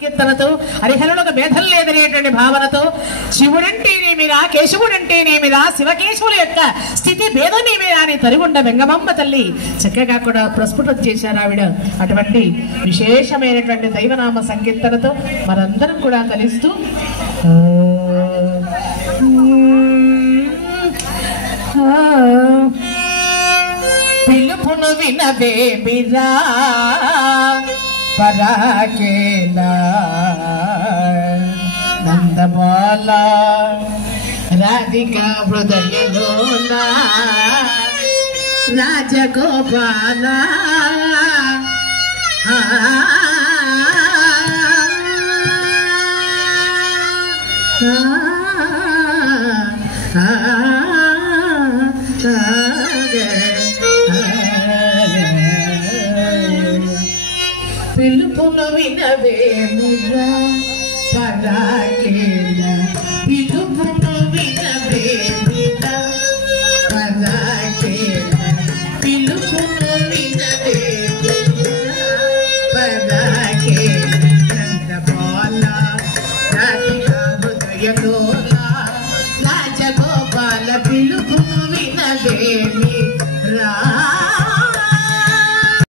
కీర్తనతో హరిహరులకు భేదం లేదనేటువంటి భావనతో శివుడంటేనేమిరా కేశవుడంటేనేమిరా శివకేశవుల యొక్క స్థితి భేదమేమిరా అని తరిగుండ వెంగమమ్మ తల్లి చక్కగా కూడా ప్రస్ఫుటం చేశారు ఆవిడ. అటువంటి విశేషమైనటువంటి దైవనామ సంకీర్తనతో మనందరం కూడా తలిస్తూ పిలుపును వినవేమిరా పరాకేలా నందబాల రాధిక హృదయలోన రాజగోపాల పిలుపును వినవేమిరా పరా